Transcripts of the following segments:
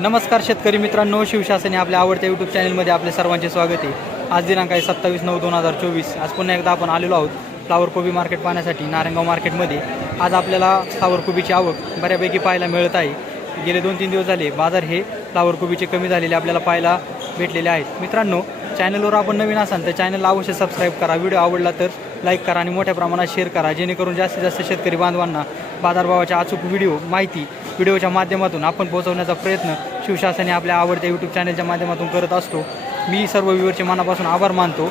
नमस्कार शेतकरी मित्रांनो शिवशासने आपल्या आवडत्या यूट्यूब चॅनलमध्ये आपले सर्वांचे स्वागत आहे. आज दिनांक आहे सत्तावीस नऊ दोन हजार चोवीस. आज पुन्हा एकदा आपण आलेलो आहोत फ्लावर कोबी मार्केट पाहण्यासाठी नारायणगाव मार्केटमध्ये. आज आपल्याला फ्लावर कोबीची आवक बऱ्यापैकी पाहायला मिळत आहे. गेले दोन तीन दिवस झाले बाजार हे फ्लावर कोबीचे कमी झालेले आपल्याला पाहायला भेटलेले आहेत. मित्रांनो चॅनलवर आपण नवीन असाल तर चॅनलला अवश्य सबस्क्राईब करा. व्हिडिओ आवडला तर लाईक करा आणि मोठ्या प्रमाणात शेअर करा. जेणेकरून जास्तीत जास्त शेतकरी बांधवांना बाजारभावाच्या अचूक व्हिडिओ माहिती व्हिडिओच्या माध्यमातून आपण पोहोचवण्याचा प्रयत्न शिवशासने आपल्या आवडत्या यूट्यूब चॅनलच्या माध्यमातून करत असतो. मी सर्व व्ह्यूवरचे मनापासून आभार मानतो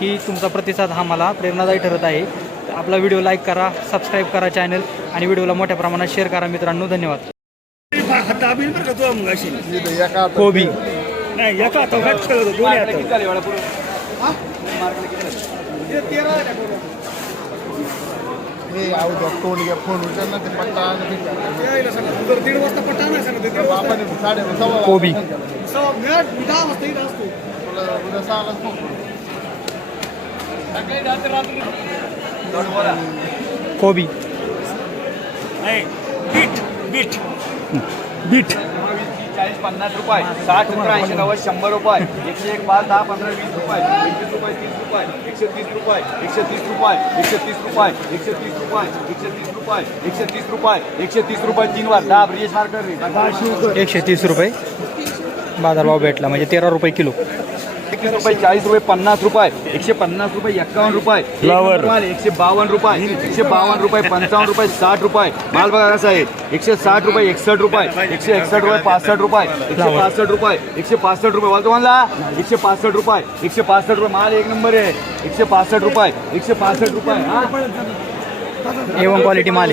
की तुमचा प्रतिसाद हा मला प्रेरणादायी ठरत आहे. आपला व्हिडिओ लाईक करा सबस्क्राईब करा चॅनल आणि व्हिडिओला मोठ्या प्रमाणात शेअर करा मित्रांनो. धन्यवाद. कोबी. नाही एका हातावर हात ठेवतो दोन्ही हातावर हे आऊ घ्या फोन उचल ना ते पट्टा दीड वाजता पट्टा नाही बापाने साडे सव्वा कोबी. सव्वा दहा वाजता इथं असतो. तुला उद्या सहालाच फोन. कोबी. नाही बीट बीट. बीट. चाळीस पन्नास रुपये साठ सत्तर ऐंशी नव्वद शंभर रुपये एकशे एक पाच दहा पंधरा वीस रुपये एकवीस रुपये तीस रुपये एकशे तीस रुपये एकशे तीस रुपये एकशे तीस रुपये एकशे तीस रुपये एकशे तीस रुपये एकशे तीस रुपये एकशे तीस रुपये तीन वार दहा ब्रिजेश मार्कर एकशे तीस रुपये बाजारभाव भेटला म्हणजे तेरा रुपये किलो. एकवीस रुपये चाळीस रुपये पन्नास रुपये एकशे पन्नास रुपये एक्कावन्न रुपये फ्लावर. एकशे बावन्न रुपये एकशे बावन्न रुपये पंचावन्न रुपये साठ रुपये. माल बघा कसा आहे. एकशे साठ रुपये एकसष्ट रुपये एकशे एकसष्ट रुपये पासष्ट रुपये एकशे. पासष्ट रुपये एकशे पासष्ट रुपये. बोलतो मला एकशे पासष्ट रुपये एकशे पासष्ट रुपये. माल एक नंबर आहे. एकशे पासष्ट रुपये एकशे पासष्ट रुपये? एवन क्वालिटी माल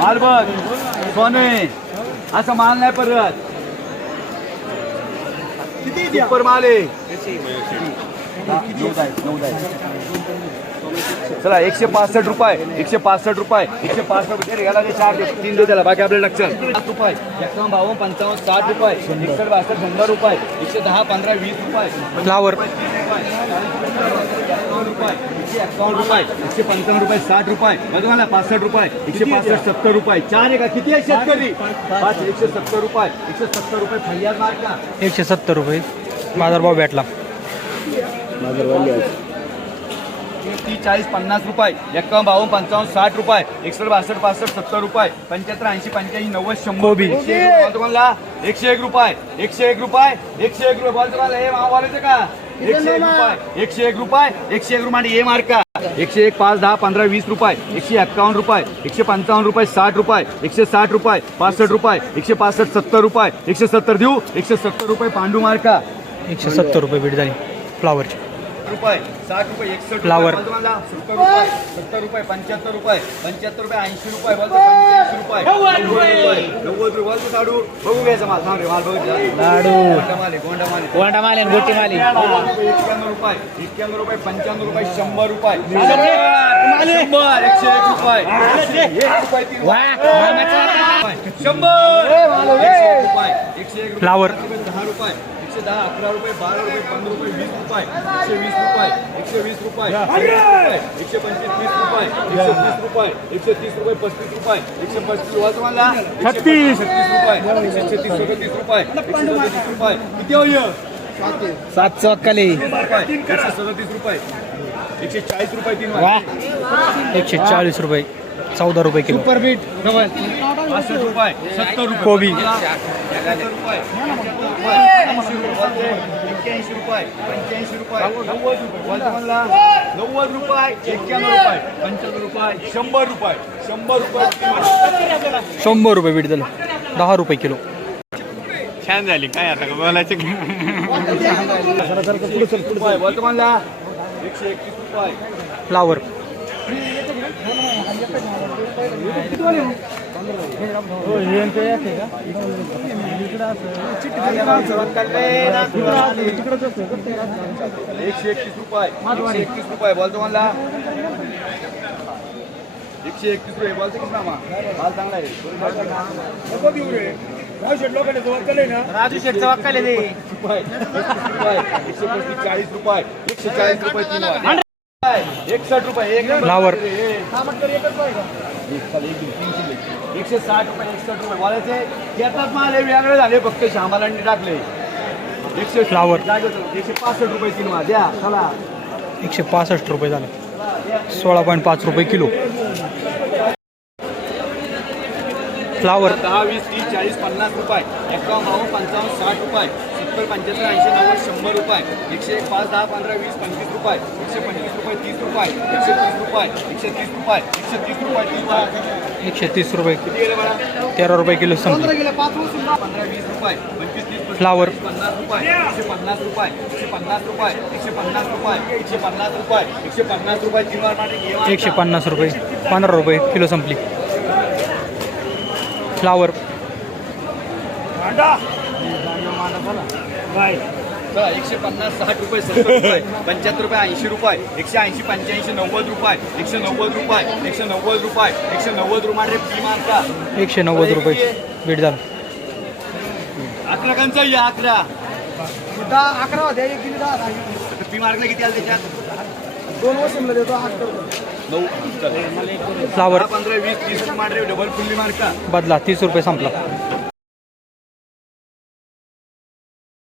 माल बघ सोने असा माल नाही परत. सुपर माल. चला एकशे पासष्ट रुपये एकशे पासष्ट रुपये एकशे पासष्ट रुपये. अरे याला ते चार दे, तीन बाकी आपल्याला लक्षात. सात रुपये एकावन्न बावन्न पंचावन्न साठ रुपये एकसष्ट बासष्ट शंभर रुपये एकशे दहा पंधरा वीस रुपये. फ्लावर एकावन्न रुपये. एकशे एकावन्न रुपये एकशे पंचावन्न रुपये साठ रुपये. पासष्ट रुपये एकशे पासष्ट सत्तर रुपये. चार आहे का किती आहे शेतकरी? पाच एकशे सत्तर रुपये. एकशे सत्तर रुपये एकशे सत्तर रुपये. बाजारभाव भेटला. तीस चाळीस पन्नास रुपये. एकावन्न बावन्न पंचावन्न साठ रुपये. एकसष्ट बासष्ट पासष्ट सत्तर रुपये. पंच्याहत्तर ऐंशी पंच्याऐंशी नव्वद शंभर कोबी. एकशे एक रुपये. तुम्हाला. एकशे एक रुपये. एकशे एक रुपये. एकशे एक रुपये. मला हे का? एकशे एक रुपये. एकशे एक रुपये. एकशे एक रुपये आणि हे मार्का. एकशे एक पाच दहा पंधरा वीस रुपये. एकशे एक्कावन्न रुपये. एकशे पंचावन्न रुपये साठ रुपये. एकशे साठ रुपये पासष्ट रुपये. एकशे पासष्ट सत्तर रुपये. एकशे सत्तर देऊ. एकशे सत्तर रुपये पांडू मार्का. एकशे सत्तर रुपये भेट झाली फ्लावरची रुपये साठ रुपये एकसष्ट Flower. रुपये, सत्तर रुपये सत्तर रुपये पंच्याहत्तर रुपये पंच्याहत्तर रुपये ऐंशी रुपये पंच्याऐंशी रुपये. नव्वद रुपये बोलतो साडू. बघू घ्यायचा माल सांग रे लाडू. एक्क्याण्णव रुपये एक्क्याण्णव रुपये पंच्याण्णव रुपये शंभर रुपये. शंभर शंभर एकशे एक रुपये. एकशे एक रुपये तीन रुपये. शंभर एकशे एक रुपये. एकशे एक रुपये. Flower. दहा रुपये. एकशे दहा अकरा रुपये बारा रुपये पंधरा रुपये वीस रुपये एकशे वीस रुपये एकशे वीस रुपये एकशे पंचवीस तीस रुपये एकशे तीस रुपये एकशे तीस रुपये पस्तीस रुपये एकशे पस्तीस वाच मला छत्तीस छत्तीस रुपये एकशे तीस सदतीस रुपये एकशे सदतीस रुपये. किती होईल सात चौकाले. रुपये एकशे सदतीस रुपये. एकशे चाळीस रुपये तीन वा. एकशे चाळीस रुपये. चौदा रुपये किलो. पासष्ट रुपये सत्तर रुपये. कोबी. एकाहत्तर रुपये ऐंशी रुपये एक्क्याऐंशी रुपये पंच्याऐंशी रुपये. नव्वद रुपये बोलतो म्हणला नव्वद रुपये एक्क्याण्णव रुपये. पंच्याण्णव रुपये शंभर रुपये. शंभर रुपये शंभर रुपये भेट झालं. दहा रुपये किलो. छान झाली. काय आता बोलायचं? एकशे एकतीस रुपये. फ्लावर एकशे एकतीस रुपये एकतीस रुपये बोलतो म्हणला एकशे एकतीस रुपये बोलतो की ना माल चांगला आहे नको रे राव शेट लोकांनी जवळ राजू शेटचा वाक्काले दे रुपये एकशे पस्तीस चाळीस रुपये एकशे चाळीस रुपये तीन वार. एकसष्ट रुपये एक फ्लावर. हे. एकशे साठ रुपये एकसष्ट रुपये. बोलायचे घेतात माल हे वेगळे झाले फक्त श्यामालांनी टाकले. एकशे. जागेवर एकशे पासष्ट रुपये किलो द्या चला. एकशे पासष्ट रुपये झाले. सोळा पॉईंट पाच रुपये किलो. फ्लावर दहा वीस तीस चाळीस पन्नास रुपये. एकावन्न बावन्न पंचावन्न साठ रुपये. सत्तर पंच्याहत्तर ऐंशी नव्वद शंभर रुपये एकशे एक पाच दहा पंधरा वीस पंचवीस रुपये एकशे पंचवीस रुपये तीस रुपये एकशे तीस रुपये एकशे तीस रुपये एकशे तीस रुपये तीस रुपये एकशे तीस रुपये किती गेले बघा तेरा रुपये किलो संपले गेले पाच वस्तू पंधरा वीस रुपये पंचवीस तीस रुपये, Flower. पन्नास रुपये एकशे पन्नास रुपये एकशे पन्नास रुपये एकशे पन्नास रुपये एकशे पन्नास रुपये एकशे पन्नास रुपये. एकशे पन्नास रुपये पंधरा रुपये किलो संपली फ्लावर एकशे पन्नास साठ रुपये सत्तर रुपये पंच्याहत्तर रुपये ऐंशी रुपये एकशे ऐंशी पंच्याऐंशी नव्वद रुपये एकशे नव्वद रुपये एकशे नव्वद रुपये एकशे नव्वद रुपये पी मार्का एकशे नव्वद रुपये. बीट झालं अकरा कंचा या अकरा. अकरा होत्या एक किलो दहा. पी मार्कला किती आलं त्याच्यात? दोन वर्ष देतो नऊ. फ्लावर दहा, पंधरा वीस तीस मार्क डबल फुल्ली मार्का बदला तीस रुपये संपला.